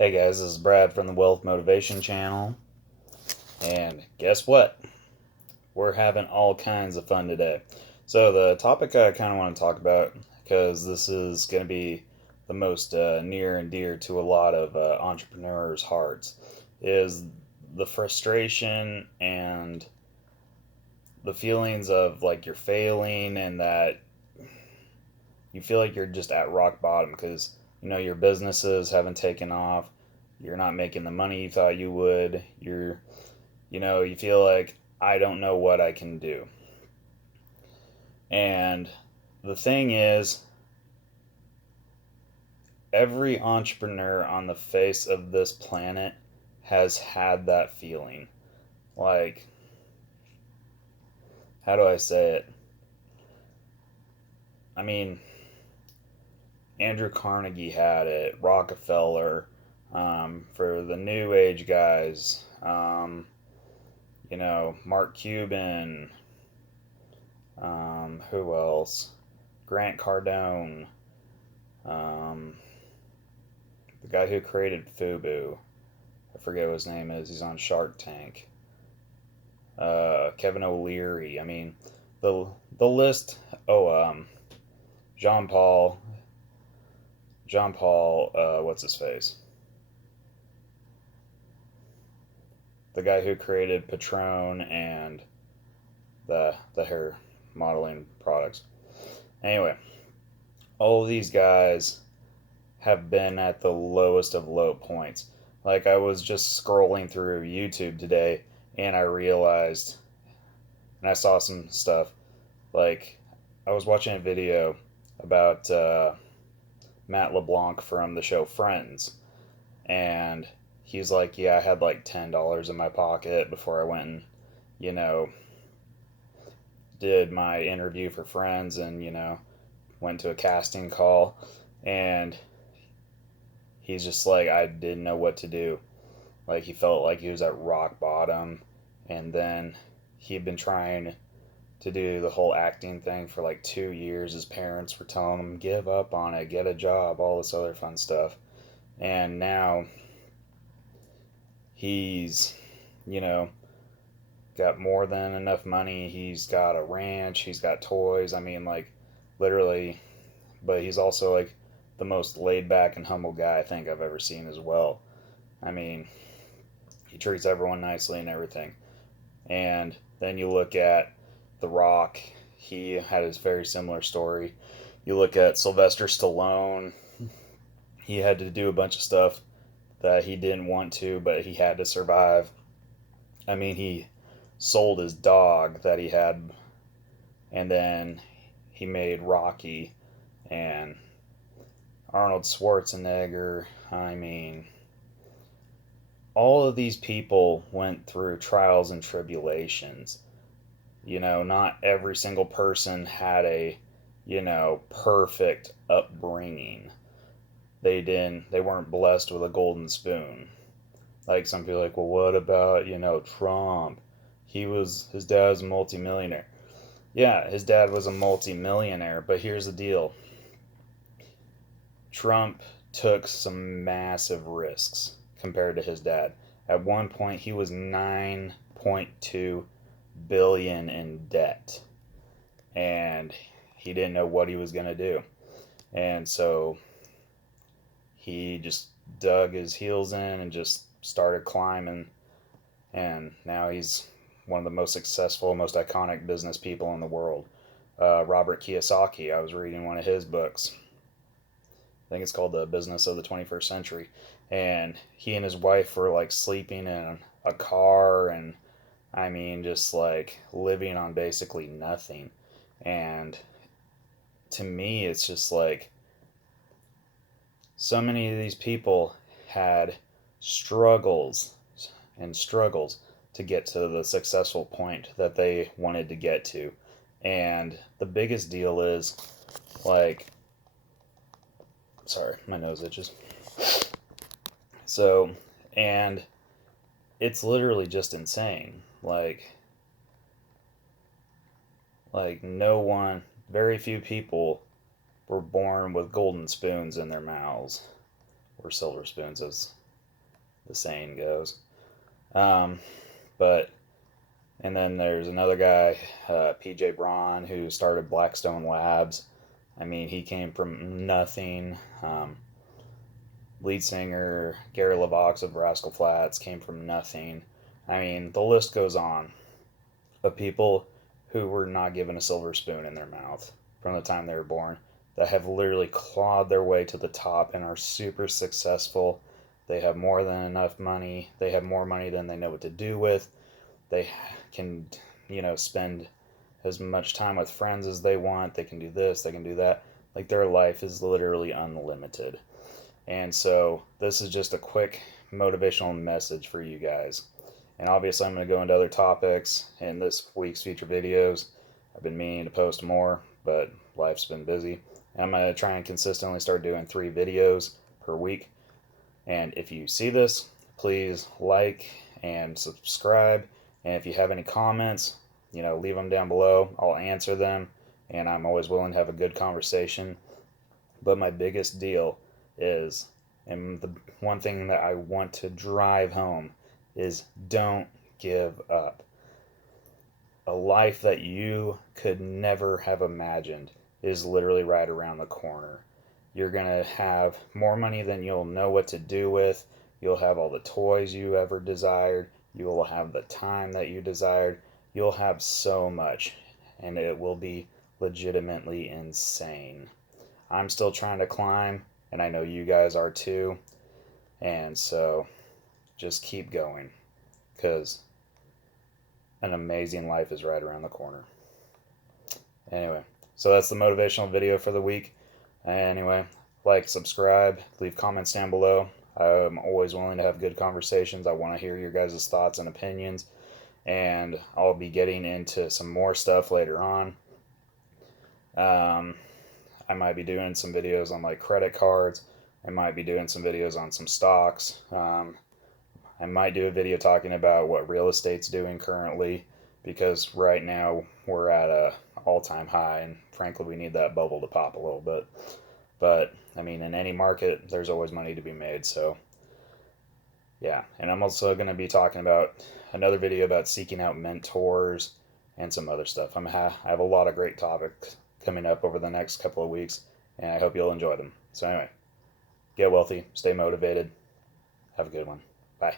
Hey guys, this is Brad from the Wealth Motivation Channel. And guess what? We're having all kinds of fun today. So, the topic I kind of want to talk about, because this is going to be the most near and dear to a lot of entrepreneurs' hearts, is the frustration and the feelings of like you're failing and that you feel like you're just at rock bottom because your businesses haven't taken off, you're not making the money you thought you would, you feel like I don't know what I can do. And the thing is, every entrepreneur on the face of this planet has had that feeling. Like, how do I say it? I mean, Andrew Carnegie had it, Rockefeller, for the New Age guys, Mark Cuban, who else? Grant Cardone, um, the guy who created Fubu. I forget what his name is. He's on Shark Tank. Kevin O'Leary. I mean, the the list. Oh, Jean Paul. Jean Paul. What's his face? The guy who created Patron and the hair modeling products. Anyway, all of these guys have been at the lowest of low points. Like I was just scrolling through YouTube today and I realized and I saw some stuff like I was watching a video about Matt LeBlanc from the show Friends and he's like, "Yeah, I had like $10 in my pocket before I went and, you know, did my interview for Friends and, went to a casting call." And he's just like, I didn't know what to do. Like, he felt like he was at rock bottom. And then he'd been trying to do the whole acting thing for like 2 years. His parents were telling him, give up on it, get a job, all this other fun stuff. And now he's, you know, got more than enough money. He's got a ranch, he's got toys. I mean, like, literally, but he's also like the most laid back and humble guy I think I've ever seen as well. I mean, he treats everyone nicely and everything. And then you look at The Rock, he had a very similar story. You look at Sylvester Stallone, he had to do a bunch of stuff that he didn't want to, but he had to survive. I mean, he sold his dog that he had, and then he made Rocky and Arnold Schwarzenegger. I mean, all of these people went through trials and tribulations. Not every single person had a, perfect upbringing. They weren't blessed with a golden spoon. Like some people are like, well, what about, Trump? His dad was a multimillionaire. Yeah, his dad was a multimillionaire, but here's the deal. Trump took some massive risks compared to his dad. At one point, he was 9.2 billion in debt, and he didn't know what he was going to do. And so he just dug his heels in and just started climbing, and now he's one of the most successful, most iconic business people in the world. Robert Kiyosaki, I was reading one of his books. I think it's called The Business of the 21st Century. And he and his wife were like sleeping in a car and I mean, just like living on basically nothing. And to me, it's just like so many of these people had struggles and struggles to get to the successful point that they wanted to get to. And the biggest deal is like, sorry, my nose itches. So, and it's literally just insane. Like no one, very few people were born with golden spoons in their mouths, or silver spoons, as the saying goes. Um, but and then there's another guy, PJ Braun, who started Blackstone Labs. I mean, he came from nothing. Lead singer Gary LaVox of Rascal Flatts came from nothing. I mean, the list goes on of people who were not given a silver spoon in their mouth from the time they were born that have literally clawed their way to the top and are super successful. They have more than enough money. They have more money than they know what to do with. They can, spend as much time with friends as they want. They can do this, they can do that. Like their life is literally unlimited. And so this is just a quick motivational message for you guys. And obviously, I'm going to go into other topics in this week's future videos. I've been meaning to post more, but life's been busy. And I'm going to try and consistently start doing 3 videos per week. And if you see this, please like and subscribe. And if you have any comments, leave them down below. I'll answer them. And I'm always willing to have a good conversation. But my biggest deal is, and the one thing that I want to drive home is, don't give up. A life that you could never have imagined is literally right around the corner. You're going to have more money than you'll know what to do with. You'll have all the toys you ever desired. You will have the time that you desired. You'll have so much, and it will be legitimately insane. I'm still trying to climb, and I know you guys are too. And so just keep going, because an amazing life is right around the corner. Anyway, so that's the motivational video for the week. Anyway, like, subscribe, leave comments down below. I'm always willing to have good conversations. I want to hear your guys' thoughts and opinions. And I'll be getting into some more stuff later on. I might be doing some videos on like credit cards. I might be doing some videos on some stocks. I might do a video talking about what real estate's doing currently, because right now we're at a all-time high, and frankly we need that bubble to pop a little bit. But I mean, in any market there's always money to be made. So yeah, and I'm also going to be talking about another video about seeking out mentors and some other stuff. I have a lot of great topics coming up over the next couple of weeks, and I hope you'll enjoy them. So anyway, get wealthy, stay motivated, have a good one. Bye.